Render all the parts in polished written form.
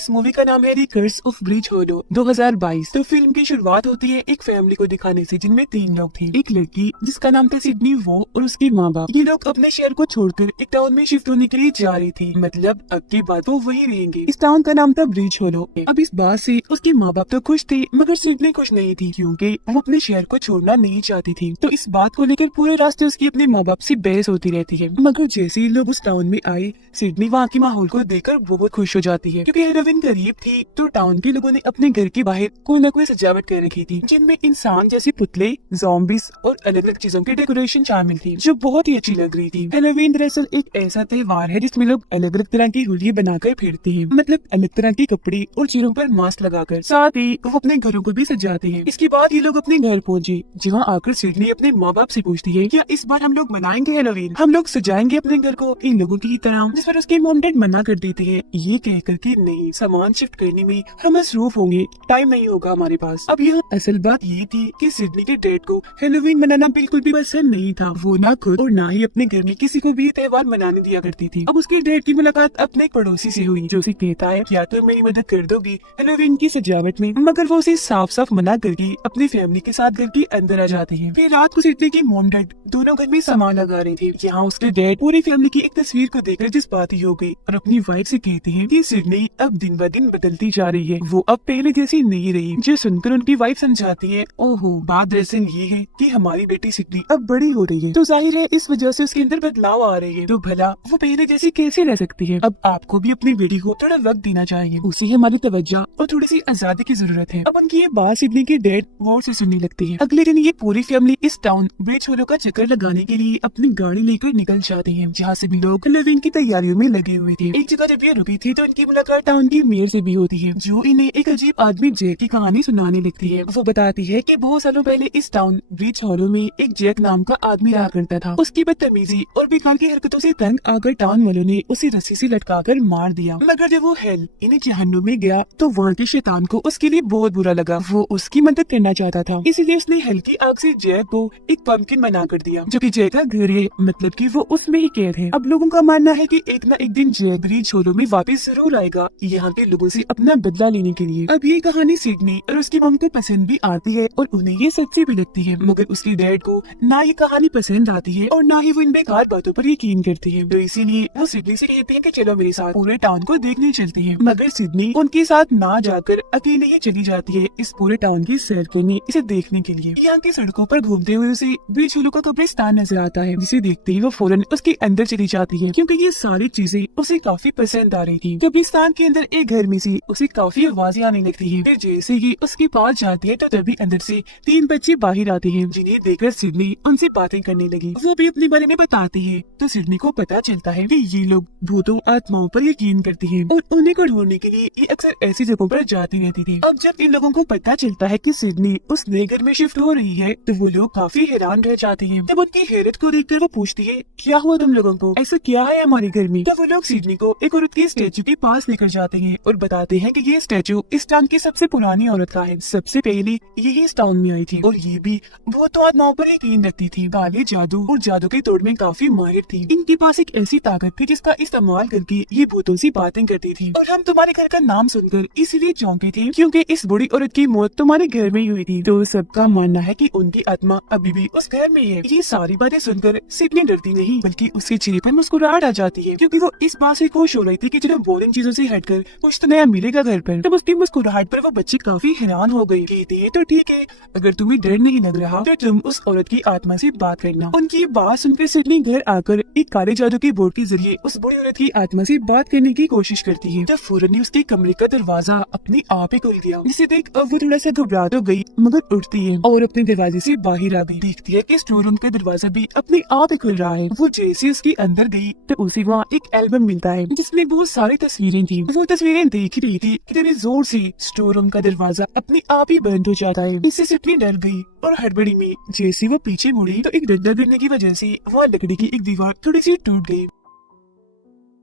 इस मूवी का नाम है द कर्स ऑफ ब्रिज होलो 2022। तो फिल्म की शुरुआत होती है एक फैमिली को दिखाने से, जिनमें 3 लोग थे। एक लड़की जिसका नाम था सिडनी, वो और उसके माँ बाप। ये लोग अपने शहर को छोड़कर एक टाउन में शिफ्ट होने के लिए जा रही थी, मतलब अब की बात वो वही रहेंगे। इस टाउन का नाम था ब्रिज होलो। अब इस बात से उसके माँ बाप तो खुश थे, मगर सिडनी खुश नहीं थी, क्योंकि वो अपने शहर को छोड़ना नहीं चाहती थी। तो इस बात को लेकर पूरे रास्ते उसकी अपने माँ बाप से बहस होती रहती है। मगर जैसे ही लोग उस टाउन में आए, सिडनी वहाँ के माहौल को देखकर बहुत खुश हो जाती है, क्योंकि हैलोवीन करीब थी। तो टाउन के लोगों ने अपने घर के बाहर कोई न कोई सजावट कर रखी थी, जिनमें इंसान जैसे पुतले, ज़ॉम्बीज और अलग अलग चीजों की डेकोरेशन शामिल थी, जो बहुत ही अच्छी लग रही थी। हैलोवीन दरअसल एक ऐसा त्योहार है जिसमें लोग अलग अलग तरह की होलियां बनाकर फिरते हैं, मतलब अलग तरह के कपड़े और चेहरों पर मास्क लगाकर। साथ ही वो अपने घरों को भी सजाते हैं। इसके बाद ये लोग अपने घर पहुंचे, जहाँ आकर सिडनी अपने माँ बाप से पूछती है, क्या इस बार हम लोग मनाएंगे हैलोवीन? हम लोग सजाएंगे अपने घर को इन लोगों की तरह? जिस पर उसके मॉम डैड मना कर देते हैं, ये कहकर कि नहीं, सामान शिफ्ट करने में हम मसरूफ होंगे, टाइम नहीं होगा हमारे पास। अब यहाँ असल बात ये थी कि सिडनी के डैड को हैलोवीन मनाना बिल्कुल भी पसंद नहीं था। वो ना खुद और ना ही अपने घर में किसी को भी त्योहार मनाने दिया करती थी। अब उसके डैड की मुलाकात अपने एक पड़ोसी से हुई, जो उसे कहता है, क्या तुम मेरी मदद कर दोगी हैलोवीन की सजावट में? मगर वो उसे साफ साफ मना करके अपनी फैमिली के साथ घर के अंदर आ जाते हैं। फिर रात को सिडनी की मॉम डैड दोनों घर में सामान लगा रहे थे। यहाँ उसके डैड पूरी फैमिली की एक तस्वीर को देखकर जज्बाती हो गई और अपनी वाइफ से कहते हैं कि सिडनी अब दिन ब दिन बदलती जा रही है, वो अब पहले जैसी नहीं रही। जो सुनकर उनकी वाइफ समझाती है, ओहो, बात दरअसल ये है कि हमारी बेटी सिडनी अब बड़ी हो रही है, तो जाहिर है इस वजह से उसके अंदर बदलाव आ रहे हैं, तो भला वो पहले जैसी कैसे रह सकती है? अब आपको भी अपनी बेटी को थोड़ा वक्त देना चाहिए, उसे हमारी तवज्जो और थोड़ी सी आजादी की जरूरत है। अब उनकी ये बात सिडनी के डैड गौर से सुनने लगती है। अगले दिन ये पूरी फैमिली इस टाउन ब्रिज होलो का चक्कर लगाने के लिए अपनी गाड़ी लेकर निकल जाते हैं, जहाँ से भी लोग हैलोवीन की तैयारियों में लगे हुए थे। एक जगह जब ये रुकी थी तो इनकी मुलाकात टाउन की मेयर से भी होती है, जो इन्हें एक अजीब आदमी जैक की कहानी सुनाने लगती है। वो बताती है कि बहुत सालों पहले इस टाउन ब्रिज होलो में एक जैक नाम का आदमी रहा करता था। उसकी बदतमीजी और बेकार की हरकतों से तंग आकर टाउन वालों ने उसे रस्सी से लटकाकर मार दिया। मगर जब वो हेल इन्हें जहन्नुम में गया तो वहाँ के शैतान को उसके लिए बहुत बुरा लगा। वो उसकी मदद करना चाहता था, इसीलिए उसने हेल की आग से जैक को एक पंपकिन बना कर दिया, जो कि जैक का घर है, मतलब कि वो उसमें ही कैद है। अब लोगों का मानना है कि एक न एक दिन जैक ब्रिज होलो में वापस जरूर आएगा, यहाँ के लोगों से अपना बदला लेने के लिए। अब ये कहानी सिडनी और उसकी मॉम को पसंद भी आती है और उन्हें ये सच्ची भी लगती है, मगर उसके डैड को ना ये कहानी पसंद आती है और ना ही वो इन बेकार बातों पर यकीन करते हैं। तो इसीलिए वो सिडनी से कहते हैं कि चलो मेरे साथ पूरे टाउन को देखने चलते हैं। मगर सिडनी उनके साथ ना जाकर अकेले ही चली जाती है इस पूरे टाउन की सैर करने, इसे देखने के लिए। यहाँ की सड़कों पर घूमते हुए उसे ब्रिज होलो का कब्रिस्तान नजर आता है, जिसे देखते ही वो फौरन उसके अंदर चली जाती है, क्योंकि ये सारी चीजें उसे काफी पसंद आ रही थी। कब्रिस्तान के अंदर एक घर में से उसे काफी आवाजें आने लगती है। फिर जैसे ही उसके पास जाती है तो तभी अंदर से 3 बच्चे बाहर आते हैं, जिन्हें देखकर सिडनी उनसे बातें करने लगी। वो भी अपने बारे में बताती है, तो सिडनी को पता चलता है कि ये लोग भूतों आत्माओं पर यकीन करते हैं और उन्हीं को ढूंढने के लिए ये अक्सर ऐसी जगहों पर जाती रहती थी। अब जब इन लोगों को पता चलता है कि सिडनी उस नए घर में शिफ्ट हो रही है, तो वो लोग काफी हैरान रह जाते हैं। जब उनकी हैरत को देखकर वो पूछती है, क्या हुआ तुम लोगों को, ऐसा क्या है हमारे घर में? तो वो लोग सिडनी को एक औरत की स्टेचू के पास लेकर जाते हैं और बताते हैं कि ये स्टेचू इस टाउन की सबसे पुरानी औरत का है, सबसे पहले यही इस टाउन में आई थी और ये भी भूतों आत्माओं पर यकीन रखती थी। काले जादू और जादू के तोड़ में काफी माहिर थी। इनके पास एक ऐसी ताकत थी जिसका इस्तेमाल करके ये भूतों से बातें करती थी। और हम तुम्हारे घर का नाम सुनकर इसीलिए चौंके थे, क्योंकि इस बूढ़ी औरत की मौत तुम्हारे घर में ही हुई थी। तो सबका मानना है कि उनकी आत्मा अभी भी उस घर में है। ये सारी बातें सुनकर सिडनी डरती नहीं, बल्कि उसके चेहरे पर मुस्कुराहट आ जाती है, क्योंकि वो इस बात से खुश हो रही थी कि चलो बोरिंग चीजों से हटकर कुछ तो नया मिलेगा घर पर। तब उसकी मुस्कुराहट पर वो बच्चे काफी हैरान हो गए। कहते हैं, तो ठीक है, अगर तुम्हें डर नहीं लग रहा तो तुम उस औरत की आत्मा से बात करना। उनकी बात सुनकर सिडनी घर आकर एक काले जादू के बोर्ड के जरिए उस बूढ़ी औरत की आत्मा से बात करने की कोशिश करती है। जब फौरन ही उसके कमरे का दरवाजा अपने आप ही खुल गया, जिसे देख अब वो थोड़ा सा घबरा तो गई, मगर उठती है और अपने दरवाजे से बाहर आ गई। देखती है कि स्टोर रूम का दरवाजा भी अपने आप ही खुल रहा है। वो जैसे उसके अंदर गई तो उसे वहाँ एक एल्बम मिलता है, जिसमें बहुत सारी तस्वीरें थी। वो तस्वीरें देख रही थी कि तेरे जोर से स्टोर रूम का दरवाजा अपने आप ही बंद हो जाता है। इससे सिडनी डर गई और हड़बड़ी में जैसे वो पीछे मुड़ी तो एक डंडा गिरने की वजह से वहाँ लकड़ी की एक दीवार थोड़ी सी टूट गई।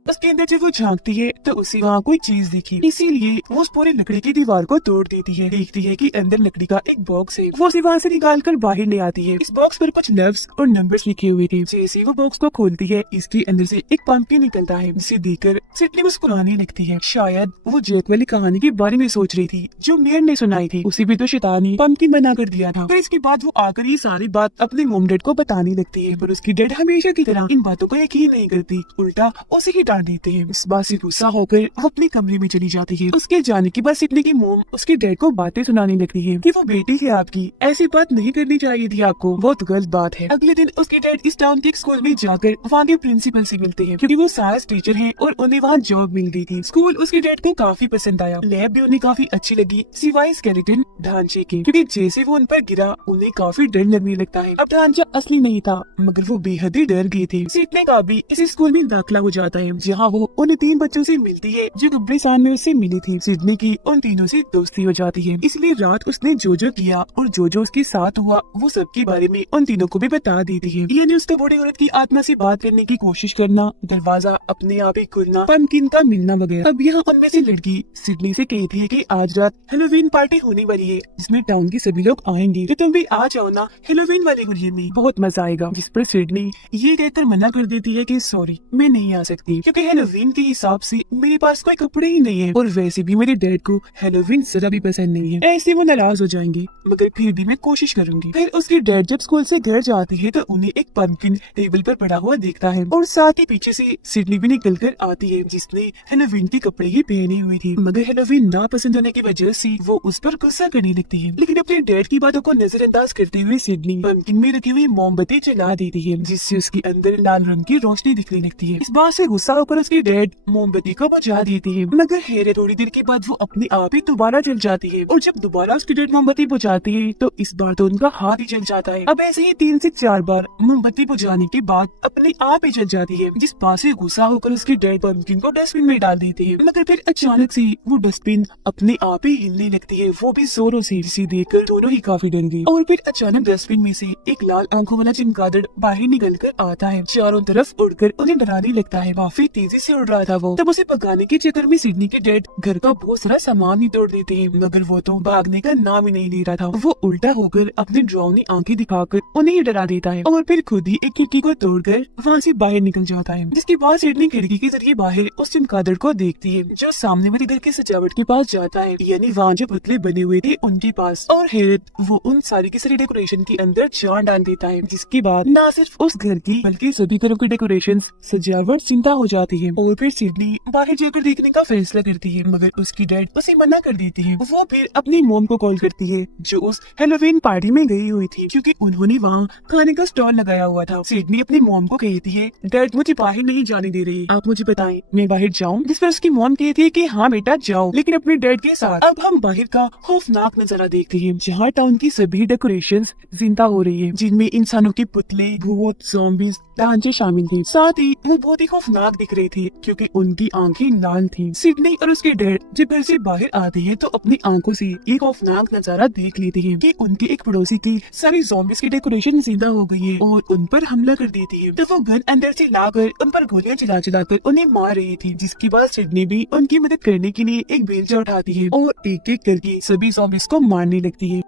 उसके अंदर जब वो झांकती है तो उसे वहाँ कोई चीज दिखी, इसीलिए वो उस पूरी लकड़ी की दीवार को तोड़ देती है। देखती है कि अंदर लकड़ी का एक बॉक्स है, वो उसे वहाँ से निकाल कर बाहर ले आती है। इस बॉक्स पर कुछ लफ्ज और नंबर्स लिखे हुए थे। जैसे वो बॉक्स को खोलती है, इसके अंदर से एक पंपकिन निकलता है, जिसे देखकर सिडनी मुस्कुराने लगती है। शायद वो जैक वाली कहानी के बारे में सोच रही थी जो मेयर ने सुनाई थी। उसे भी तो शैतानी पंपकिन बना कर दिया था। फिर इसके बाद वो आकर ये सारी बात अपने मॉम डैड को बताने लगती है, पर उसकी डैड हमेशा की तरह इन बातों को यकीन नहीं करती, उल्टा उसे ही डांट देते हैं। इस बात से गुस्सा होकर वो अपने कमरे में चली जाती है। उसके जाने के बाद सिडनी की मॉम उसके डैड को बातें सुनाने लगती है कि वो बेटी है आपकी, ऐसी बात नहीं करनी चाहिए थी आपको, बहुत गलत बात है। अगले दिन उसके डैड इस टाउन के स्कूल में जाकर वहाँ के प्रिंसिपल से मिलते हैं, क्योंकि वो साइंस टीचर हैं और उन्हें वहाँ जॉब मिल गई थी। स्कूल उसके डैड को काफी पसंद आया, लैब भी उन्हें काफी अच्छी लगी, सिवाय स्केलेटन ढांचे के, क्योंकि जैसे वो उन पर गिरा उन्हें काफी डर लगने लगता है। अब ढांचा असली नहीं था, मगर वो बेहद ही डर गए थे। सीखने का भी इसी स्कूल में दाखिला हो जाता है, जहाँ वो उन 3 बच्चों से मिलती है जो कब्रिस्तान में उससे मिली थी। सिडनी की उन तीनों से दोस्ती हो जाती है, इसलिए रात उसने जो जो किया और जो जो उसके साथ हुआ वो सब के बारे में उन तीनों को भी बता देती है। यानी उसका बूढ़ी औरत की आत्मा से बात करने की कोशिश करना, दरवाजा अपने आप ही खुलना, पंपकिन का मिलना वगैरह। अब यहाँ उनमें से लड़की सिडनी से कहती है कि आज रात हेलोवीन पार्टी होने वाली है, जिसमें टाउन के सभी लोग आएंगे, तो तुम भी आ जाओ ना हेलोवीन वाली खुशियों में, बहुत मजा आएगा। जिस पर सिडनी ये कहकर मना कर देती है कि सॉरी मैं नहीं आ सकती, क्योंकि हेलोवीन के हिसाब से मेरे पास कोई कपड़े ही नहीं है, और वैसे भी मेरे डैड को हेलोवीन जरा भी पसंद नहीं है। ऐसे वो नाराज हो जाएंगे, मगर फिर भी मैं कोशिश करूंगी। फिर उसके डैड जब स्कूल से घर जाते हैं तो उन्हें एक पंपकिन टेबल पर पड़ा हुआ देखता है, और साथ ही पीछे से सिडनी भी निकल कर आती है, जिसने हेलोवीन के कपड़े ही पहने हुए थे। मगर हेलोवीन ना पसंद होने की वजह से वो उस पर गुस्सा करने लगती है, लेकिन अपने डैड की बातों को नजरअंदाज करते हुए सिडनी पंपकिन में रखी हुई मोमबत्ती जला देती है, जिससे उसके अंदर लाल रंग की रोशनी दिखने लगती है। इस बात से गुस्सा होकर उसके डैड मोमबत्ती को बुझा देती है, मगर हेरे थोड़ी देर के बाद वो अपने आप ही दोबारा जल जाती है, और जब दोबारा उसके डैड मोमबत्ती बुझाती है तो इस बार तो उनका हाथ ही जल जाता है। अब ऐसे ही 3 से 4 बार मोमबत्ती बुझाने के बाद अपने आप ही जल जाती है, जिस बात से गुस्सा होकर उसके डैड पंपकिन को डस्टबिन में डाल देते हैं। मगर फिर अचानक से वो डस्टबिन अपने आप ही हिलने लगती है, वो भी जोरों से, जिसे देखकर दोनों ही काफी डर गए। और फिर अचानक डस्टबिन में से एक लाल आंखों वाला चमगादड़ बाहर निकल कर आता है, चारों तरफ उड़कर उन्हें डराने लगता है। काफी तेजी से उड़ रहा था वो। तब उसे पकाने के चक्कर में सिडनी के डैड घर का बहुत सारा सामान ही तोड़ देते हैं, मगर वो तो भागने का नाम ही नहीं ले रहा था। वो उल्टा होकर अपनी डरावनी आंखें दिखाकर उन्हें ही डरा देता है, और फिर खुद ही एक खिड़की को तोड़कर वहाँ से बाहर निकल जाता है। जिसके बाद सिडनी खिड़की के जरिए बाहर उस चमगादड़ को देखती है, जो सामने वाले घर के सजावट के पास जाता है, यानी वहाँ जो पुतले बने हुए थे उनके पास। और हैरत वो उन सारी की सारी डेकोरेशन के अंदर जान डाल देता है, जिसके बाद न सिर्फ उस घर की बल्कि सभी तरह की डेकोरेशन सजावट जिंदा हो जाती है। और फिर सिडनी बाहर जाकर देखने का फैसला करती है, मगर उसकी डैड उसे मना कर देती है। वो फिर अपनी मॉम को कॉल करती है, जो उस हेलोवीन पार्टी में गई हुई थी, क्योंकि उन्होंने वहाँ खाने का स्टॉल लगाया हुआ था। सिडनी अपनी मॉम को कहती है, डैड मुझे बाहर नहीं जाने दे रही, आप मुझे बताएं मैं बाहर जाऊं? जिस पर उसकी मॉम कहती है कि हाँ बेटा जाओ, लेकिन अपने डैड के साथ। अब हम बाहर का खौफनाक नजारा देखते हैं, जहाँ टाउन की सभी डेकोरेशंस जिंदा हो रही है, जिनमें इंसानों के पुतले, भूत, ज़ॉम्बीज़, ढांचे शामिल थे। साथ ही वो बहुत ही खौफनाक दिख रहे थे, क्योंकि उनकी आंखें लाल थी। सिडनी और उसके डैड जब घर से बाहर आते हैं तो अपनी आंखों से एक खौफनाक नजारा देख लेते हैं कि उनके एक पड़ोसी की सारी ज़ॉम्बीज़ की डेकोरेशन जिंदा हो गई है और उन पर हमला कर देती है। तो वो घर अंदर से लाकर उन पर गोलियां चला चलाकर उन्हें मार रही थी, जिसके बाद सिडनी भी उनकी मदद करने के लिए एक बेलचा उठाती है और एक एक करके सभी ज़ॉम्बीज़ को मारने लगती है।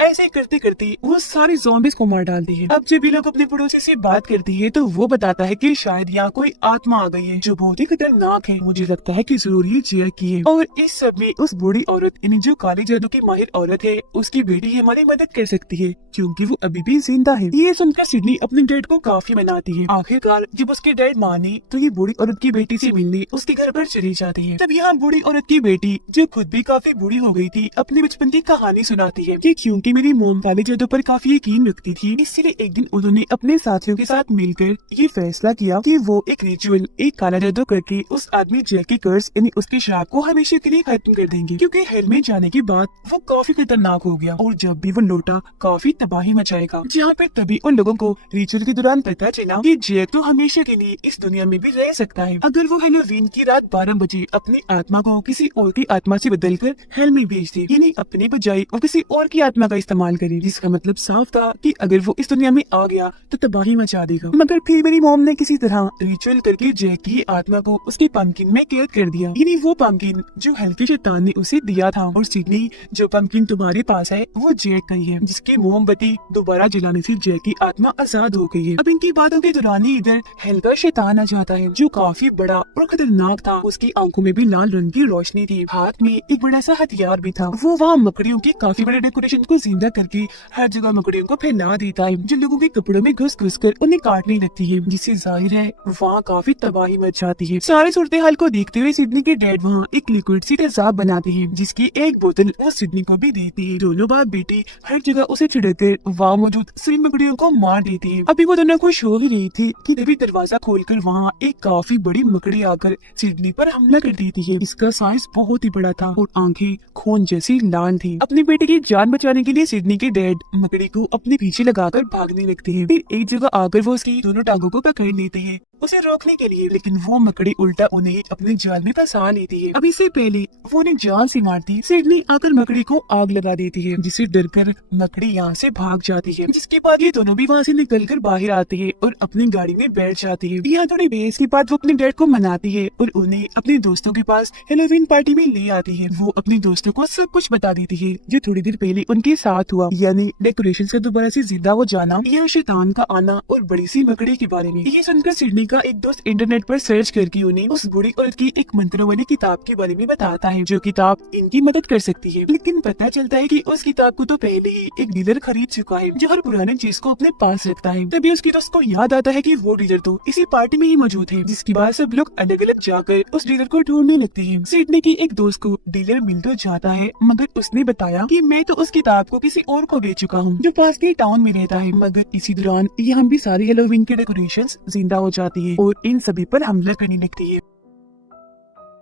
ऐसे करते करते वो सारे ज़ॉम्बीज़ को मार डालती है। अब जब ये लोग अपने पड़ोसी से बात करती है तो वो बताता है कि शायद यहाँ कोई आत्मा आ गई है जो बहुत ही खतरनाक है। मुझे लगता है कि जरूर ये जैक की है, और इस सब में उस बूढ़ी औरत यानी जो काली जादू की माहिर औरत है उसकी बेटी हमारी मदद कर सकती है, क्योंकि वो अभी भी जिंदा है। ये सुनकर सिडनी अपने डैड को काफी मनाती है। आखिरकार जब उसके डैड माने तो ये बूढ़ी औरत की बेटी से मिलने उसके घर पर चली जाती है। तब यहाँ बूढ़ी औरत की बेटी, जो खुद भी काफी बूढ़ी हो गई थी, अपने बचपन की कहानी सुनाती है कि क्योंकि मेरी मोम काले जादू पर काफी यकीन रखती थी, इसलिए एक दिन उन्होंने अपने साथियों के साथ मिलकर ये फैसला किया कि वो एक रिचुअल, एक काला जादू करके उस आदमी जैक के कर्ज यानी उसके श्राप को हमेशा के लिए खत्म कर देंगे, क्योंकि हेल में जाने के बाद वो काफी खतरनाक हो गया और जब भी वो लौटा काफी तबाही मचाएगा। जहाँ पे तभी उन लोगों को रिचुअल के दौरान पता चला कि जैक तो हमेशा के लिए इस दुनिया में भी रह सकता है, अगर वो हेलोवीन की रात 12 बजे अपनी आत्मा को किसी और की आत्मा से बदलकर हेल में भेज दे, यानी अपने बजाय और किसी और की आत्मा का इस्तेमाल करे, जिसका मतलब साफ था कि अगर वो इस दुनिया में आ गया तो तबाही मचा देगा। मगर फिर मेरी मॉम ने किसी तरह रिचुअल करके जैक की आत्मा को उसके पंपकिन में कैद कर दिया, यानी वो पंपकिन जो हल्के शैतान ने उसे दिया था। और सिडनी, जो पंपकिन तुम्हारे पास है वो जैक का ही है, जिसकी मोमबत्ती दोबारा जलाने से जैक की आत्मा आजाद हो गई है। अब इनकी बातों के दौरान ही इधर हल्का शैतान आ जाता है, जो काफी बड़ा और खतरनाक था। उसकी आंखों में भी लाल रंग की रोशनी थी, हाथ में एक बड़ा सा हथियार भी था। वो वहाँ मकड़ियों की काफी बड़े डेकोरेशन को जिंदा करके हर जगह मकड़ियों को फैला देता है, जो लोगों के कपड़ों में घुस घुस कर उन्हें काटने लगती है, जिससे जाहिर है वहाँ काफी तबाही मच जाती है। सारे सूरत हाल को देखते हुए सिडनी के डैड वहाँ एक लिक्विड सी तेजाब बनाते हैं, जिसकी एक बोतल वो सिडनी को भी देती है। दोनों बाप बेटी हर जगह उसे छिड़ककर वहाँ मौजूद सभी मकड़ियों को मार देती है। अभी वो दोनों खुश हो ही रही थी कि तभी दरवाजा खोलकर वहाँ एक काफी बड़ी मकड़ी आकर सिडनी पर हमला कर देती है। इसका साइज बहुत ही बड़ा था और आंखें खून जैसी लाल थी। अपने बेटे की जान बचाने के लिए सिडनी के डैड मकड़ी को अपने पीछे लगाकर भागने लगते हैं। फिर एक जगह आकर वो उसकी दोनों टांगों को पकड़ लेते हैं उसे रोकने के लिए, लेकिन वो मकड़ी उल्टा उन्हें अपने जाल में फंसा लेती है। अब इससे पहले वो उन्हें जाल से मारती, सिडनी आकर मकड़ी को आग लगा देती है, जिसे डरकर मकड़ी यहाँ से भाग जाती है। जिसके बाद ये दोनों भी वहाँ से निकलकर बाहर आते हैं और अपनी गाड़ी में बैठ जाती है। यहाँ थोड़ी बहस के बाद वो अपने डैड को मनाती है और उन्हें अपने दोस्तों के पास हैलोवीन पार्टी में ले आती है। वो अपने दोस्तों को सब कुछ बता देती है जो थोड़ी देर पहले उनके साथ हुआ, यानी डेकोरेशन से दोबारा से जिंदा हो जाना, यह शैतान का आना और बड़ी सी मकड़ी के बारे में। ये सुनकर सिडनी का एक दोस्त इंटरनेट पर सर्च करके उन्हें उस बूढ़ी औरत की एक मंत्रों वाली किताब के बारे में बताता है, जो किताब इनकी मदद कर सकती है। लेकिन पता चलता है कि उस किताब को तो पहले ही एक डीलर खरीद चुका है, जो हर पुराने चीज को अपने पास रखता है। तभी उसकी दोस्त को याद आता है कि वो डीलर तो इसी पार्टी में ही मौजूद है, जिसके बाद सब लोग अलग अलग जाकर उस डीलर को ढूंढने लगते हैं। सिडनी की एक दोस्त को डीलर मिल तो जाता है, मगर उसने बताया कि मैं तो उस किताब को किसी और को बेच चुका हूँ, जो पास के टाउन में रहता है। मगर इसी दौरान यहाँ भी सारी हैलोवीन के डेकोरेशंस जिंदा हो जाती है और इन सभी पर हमला करने लगती है।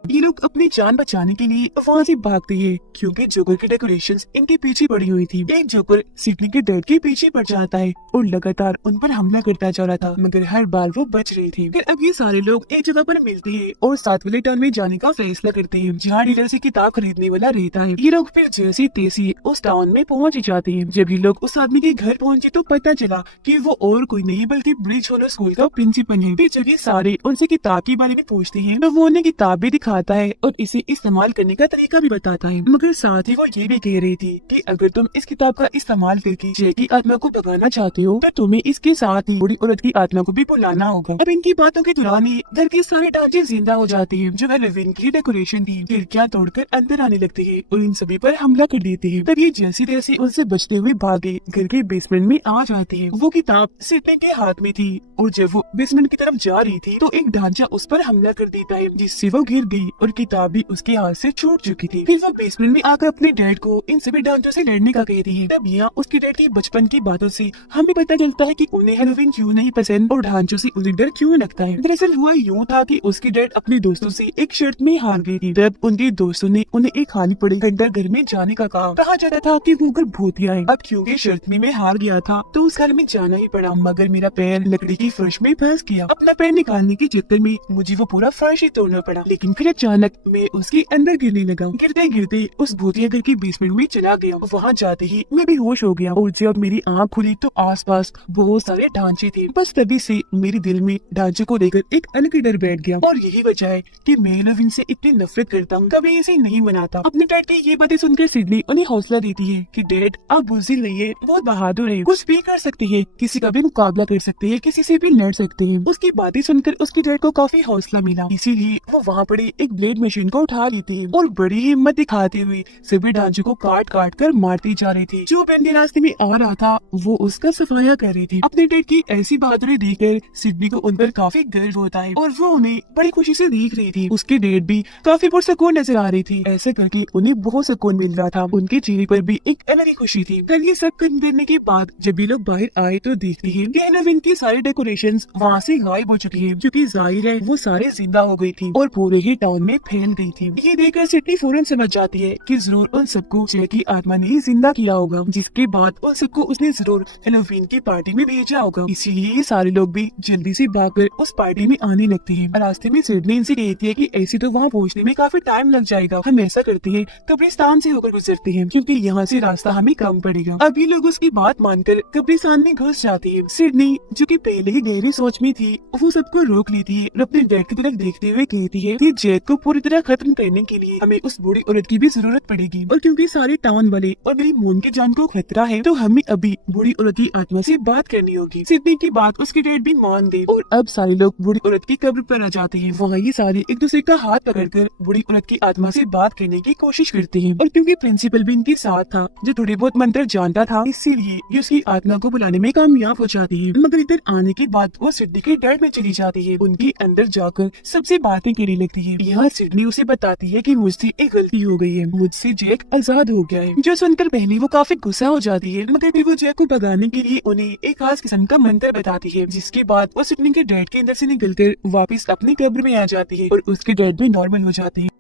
ये लोग अपनी जान बचाने के लिए वहाँ से भागते हैं, क्योंकि जोकर की डेकोरेशंस इनके पीछे पड़ी हुई थी। एक जोकर सिडनी के डैड के पीछे पड़ जाता है और लगातार उन पर हमला करता जा रहा था, मगर हर बार वो बच रही थी। फिर अब ये सारे लोग एक जगह पर मिलते हैं और साथ वाले टाउन में जाने का फैसला करते हैं, जहाँ डीलर से किताब खरीदने वाला रहता है। ये लोग फिर जैसी तैसी उस टाउन में पहुँच जाते हैं। जब ये लोग उस आदमी के घर पहुँचे तो पता चला कि वो और कोई नहीं बल्कि ब्रिज होलो स्कूल का प्रिंसिपल है। फिर जब ये सारे उनसे किताब के बारे में पूछते हैं तो वो उन्हें किताब भी दिखाता है और इसे इस्तेमाल करने का तरीका भी बताता है, मगर साथ ही वो ये भी कह रही थी कि अगर तुम इस किताब का इस्तेमाल करके जय की आत्मा को भगाना चाहते हो तो तुम्हें इसके साथ ही बूढ़ी औरत की आत्मा को भी बुलाना होगा। अब इनकी बातों के दौरान ही घर के सारे ढांचे जिंदा हो जाते हैं, जो हैलोवीन की डेकोरेशन थी। खिड़कियां तोड़कर अंदर आने लगती है और इन सभी पर हमला कर देती है। तब ये जैसी तैसी उनसे बचते हुए भागे घर के बेसमेंट में आ जाते हैं। वो किताब सिडनी के हाथ में थी और जब वो बेसमेंट की तरफ जा रही थी तो एक ढांचा उस पर हमला कर देता है, जिससे वो गिर गई और किताब भी उसके हाथ से छूट चुकी थी। फिर वो बेसमेंट में आकर अपने डैड को इन सभी ढांचों से लड़ने का कहती है। तब यहाँ उसके डैड की बचपन की बातों से हमें पता चलता है कि उन्हें हैलोवीन क्यों नहीं पसंद और ढांचों से उन्हें डर क्यों लगता है। दरअसल हुआ यूँ था कि उसके डैड अपने दोस्तों से एक शर्त में हार गई थी। तब उनके दोस्तों ने उन्हें एक खाली पड़े खंडर घर में जाने का कहा जाता था कि वो घर भूतिया है। अब क्योंकि शर्त में मैं हार गया था तो उस घर में जाना ही पड़ा, मगर मेरा पैर लकड़ी की फर्श में फंस गया। अपना पैर निकालने के चक्कर में मुझे वो पूरा फर्श ही तोड़ना पड़ा, लेकिन फिर अचानक मैं उसके अंदर गिरने लगा। गिरते गिरते उस भूतिया घर के बेसमेंट में चला गया। वहाँ जाते ही मैं बेहोश हो गया और जब मेरी आँख खुली तो आसपास बहुत सारे ढांचे थे। बस तभी से मेरे दिल में ढांचे को लेकर एक अलग ही डर बैठ गया और यही वजह है कि मैं हैलोवीन से इतनी नफरत करता हूँ, कभी इसे नहीं मनाता। अपने डैड की ये बातें सुनकर सिडनी उन्हें हौसला देती है कि डैड आप बुज़दिल नहीं है, बहुत बहादुर है, कुछ भी कर सकते हैं, किसी का भी मुकाबला कर सकते हैं, किसी से भी लड़ सकते हैं। उसकी बातें सुनकर उसके डैड को काफी हौसला मिला, इसीलिए वो वहाँ पड़ी एक ब्लेड मशीन को उठा लेते हैं और बड़ी हिम्मत दिखाते हुए सभी ढांचों को काट काट कर मारती जा रही थी। जो बंदी रास्ते में आ रहा था वो उसका सफाया कर रही थी। अपने डैड की ऐसी बहादुरी देखकर सिडनी को उन पर काफी गर्व होता है और वो उन्हें बड़ी खुशी से देख रही थी। उसके डैड भी काफी पुरसकून नजर आ रही थी। ऐसे करके उन्हें बहुत सुकून मिल रहा था। उनके चेहरे पर भी एक अलग ही खुशी थी। फिर ये सब करने के बाद जब ये लोग बाहर आए तो देखते हैं कि हैलोवीन की सारी डेकोरेशंस वहाँ से गायब हो चुकी है, क्योंकि जाहिर है वो सारे जिंदा हो गई थी और पूरे ही टाउन में फैल गई थी। ये देखकर सिडनी फौरन समझ जाती है कि जरूर उन सबको जैक की आत्मा ने जिंदा किया होगा, जिसके बाद उन सबको उसने जरूर हेलोवीन की पार्टी में भेजा होगा। इसीलिए ये सारे लोग भी जल्दी से भागकर उस पार्टी में आने लगते हैं। रास्ते में सिडनी इनसे कहती है कि ऐसे तो वहाँ पहुँचने में काफी टाइम लग जाएगा, हम ऐसा करते हैं कब्रिस्तान से होकर गुजरते हैं क्योंकि यहाँ से रास्ता हमें कम पड़ेगा। अब ये लोग उसकी बात मानकर कब्रिस्तान में घुस जाती है। सिडनी जो कि पहले ही गहरी सोच में थी, वो सबको रोक लेती है और अपने डैड की तरफ देखते हुए कहती है कि जैक को पूरी तरह खत्म करने के लिए हमें उस बूढ़ी औरत की भी जरूरत पड़ेगी, और क्योंकि सारे टाउन वाले और मेरी मोम की जान को खतरा है तो हमें अभी बूढ़ी औरत की आत्मा से बात करनी होगी। सिडनी की बात उसके डैड भी मान गए और अब सारे लोग बूढ़ी औरत की कब्र पर आ जाते हैं। वहाँ ये सारे एक दूसरे का हाथ पकड़कर बूढ़ी औरत की आत्मा से बात करने की कोशिश करते हैं, और क्योंकि प्रिंसिपल भी इनके साथ था जो थोड़े बहुत मंत्र जानता था, इसीलिए ये उसकी आत्मा को बुलाने में कामयाब हो जाती है। मगर इधर आने के बाद वो सिडनी के डैड में चली जाती है, उनके अंदर जाकर सबसे बातें करने लगती है। यहाँ सिडनी उसे बताती है कि मुझसे एक गलती हो गई है, मुझसे जैक आजाद हो गया है। जो सुनकर पहले वो काफी गुस्सा हो जाती है, मगर फिर वो जैक को भगाने के लिए उन्हें एक खास किस्म का मंत्र बताती है, जिसके बाद वो सिडनी के डैड के अंदर से निकलकर वापस अपनी कब्र में आ जाती है और उसके डैड भी नॉर्मल हो जाते हैं।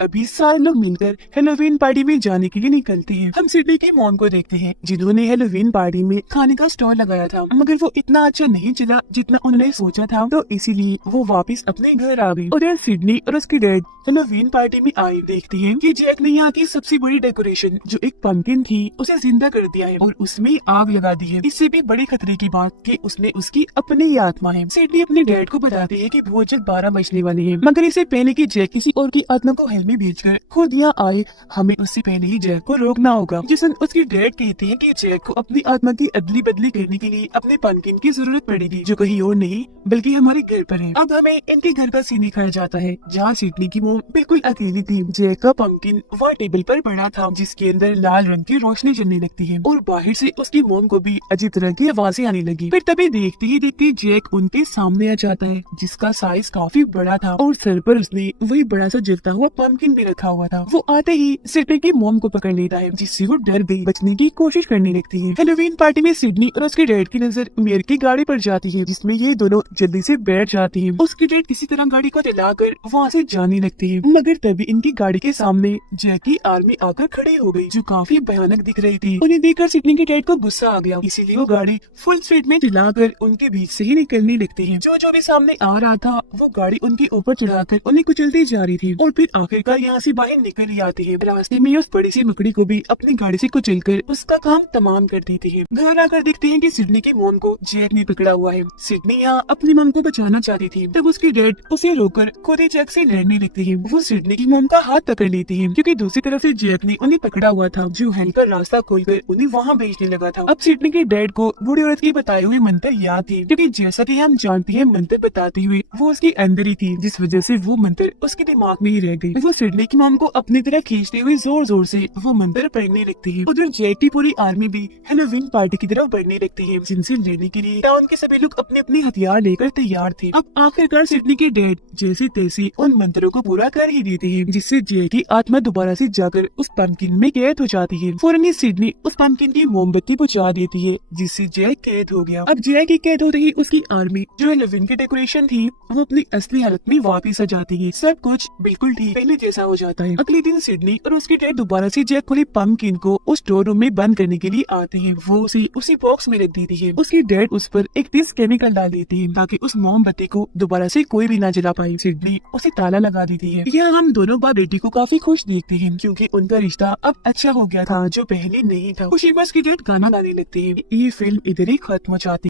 अभी सारे लोग मिलकर हेलोवीन पार्टी में जाने के लिए निकलते हैं। हम सिडनी की मॉम को देखते हैं जिन्होंने हेलोवीन पार्टी में खाने का स्टॉल लगाया था, मगर वो इतना अच्छा नहीं चला जितना उन्होंने सोचा था, तो इसीलिए वो वापस अपने घर आ गई। और यार सिडनी और उसके डैड हेलोवीन पार्टी में आए, देखती हैं कि जैक ने यहाँ की सबसे बड़ी डेकोरेशन जो एक पंपकिन थी उसे जिंदा कर दिया है और उसमें आग लगा दी है। इससे भी बड़े खतरे की बात कि उसने उसकी अपनी ही आत्मा है। सिडनी अपने डैड को बताती है कि वो जब 12 बजने वाले हैं, मगर इससे पहले कि जैक किसी और की आत्मा को में भेजकर खुद यहाँ आए, हमें उससे पहले ही जैक को रोकना होगा। जिसन उसकी डैड कहते हैं कि जैक को अपनी आत्मा की अदली बदली करने के लिए अपने पंपकिन की जरूरत पड़ेगी, जो कहीं और नहीं बल्कि हमारे घर पर है। अब हमें इनके घर का सीन दिखाया जाता है जहाँ सिडनी की मोम बिल्कुल अकेली थी। जैक का पंपकिन वहाँ टेबल पर पड़ा था, जिसके अंदर लाल रंग की रोशनी जलने लगती है और बाहर से उसकी मोम को भी अजीब तरह की आवाजें आने लगी। फिर तभी देखते ही देखते जैक उनके सामने आ जाता है, जिसका साइज काफी बड़ा था और सर पर उसने वही बड़ा सा जलता हुआ पंपकिन भी रखा हुआ था। वो आते ही सिडनी की मोम को पकड़ लेता है, जिससे वो डर गई, बचने की कोशिश करने लगती है। हेलोवीन पार्टी में सिडनी और उसके डैड की नजर मेयर की गाड़ी पर जाती है, जिसमें ये दोनों जल्दी से बैठ जाती है। उसके डैड किसी तरह गाड़ी को चलाकर वहाँ से जाने लगती है, मगर तभी इनकी गाड़ी के सामने जैक की आर्मी आकर खड़ी हो गई, जो काफी भयानक दिख रही थी। उन्हें देखकर सिडनी के डैड को गुस्सा आ गया, इसीलिए वो गाड़ी फुल स्पीड में चलाकर उनके बीच से ही निकलने लगती है। जो भी सामने आ रहा था वो गाड़ी उनके ऊपर चढ़ाकर उन्हें कुचलती जा रही थी और फिर आखिरकार यहाँ से बाहर निकल ही आती है। रास्ते में उस बड़ी सी मकड़ी को भी अपनी गाड़ी से कुचलकर उसका काम तमाम कर देती है। घर आकर देखते हैं कि सिडनी की मोम को जैक ने पकड़ा हुआ है। सिडनी यहाँ अपनी मोम को बचाना चाहती थी, तब उसकी डैड उसे रोककर खुद ही जैक से लड़ने लगती है। वो सिडनी की मोम का हाथ पकड़ लेती है, क्योंकि दूसरी तरफ से जैक ने उन्हें पकड़ा हुआ था, जो हेल्पर रास्ता खोलकर उन्हें वहाँ भेजने लगा था। अब सिडनी के डैड को बूढ़ी औरत की बताई हुई मंत्र याद थी, क्योंकि जैसा कि हम जानते हैं मंत्र बताते हुए वो उसके अंदर ही थी, जिस वजह से वो मंत्र उसके दिमाग में ही रह गई। वो सिडनी की मोम को अपनी तरह खींचते हुए जोर जोर से वो मंदिर पढ़ने लगती है। उधर जैक की पूरी आर्मी भी हेलोवीन पार्टी की तरफ बढ़ने लगती है, जिनसे लड़ने के लिए टाउन के सभी लोग अपने अपने हथियार लेकर तैयार थे। अब आखिरकार सिडनी के डैड जैसे तैसे उन मंत्रों को पूरा कर ही देते हैं, जिससे जैक की आत्मा दोबारा से जाकर उस पंपकिन में कैद हो जाती है। फौरन ही सिडनी उस पंपकिन की मोमबत्ती बुझा देती है, जिससे जैक कैद हो गया। अब जैक की कैद होते ही उसकी आर्मी जो हेलोवीन की डेकोरेशन थी वो अपनी असली हालत में वापस आ जाती है। सब कुछ बिल्कुल ठीक पहले जैसा हो जाता है। अगले दिन सिडनी और उसके डैड दोबारा से जैक वाली पंपकिन को उस स्टोर रूम में बंद करने के लिए आते हैं। वो उसे उसी बॉक्स में रख देती है। उसके डैड उस पर एक तेज केमिकल डाल देती है ताकि उस मोमबत्ती को दोबारा से कोई भी ना जला पाए। सिडनी उसे ताला लगा देती है। यहाँ हम दोनों बाप बेटी को काफी खुश देखते हैं, क्योंकि उनका रिश्ता अब अच्छा हो गया था, जो पहले नहीं था। खुशी में उसके डैड गाना गाने लगते हैं। ये फिल्म इधर ही खत्म हो जाती है।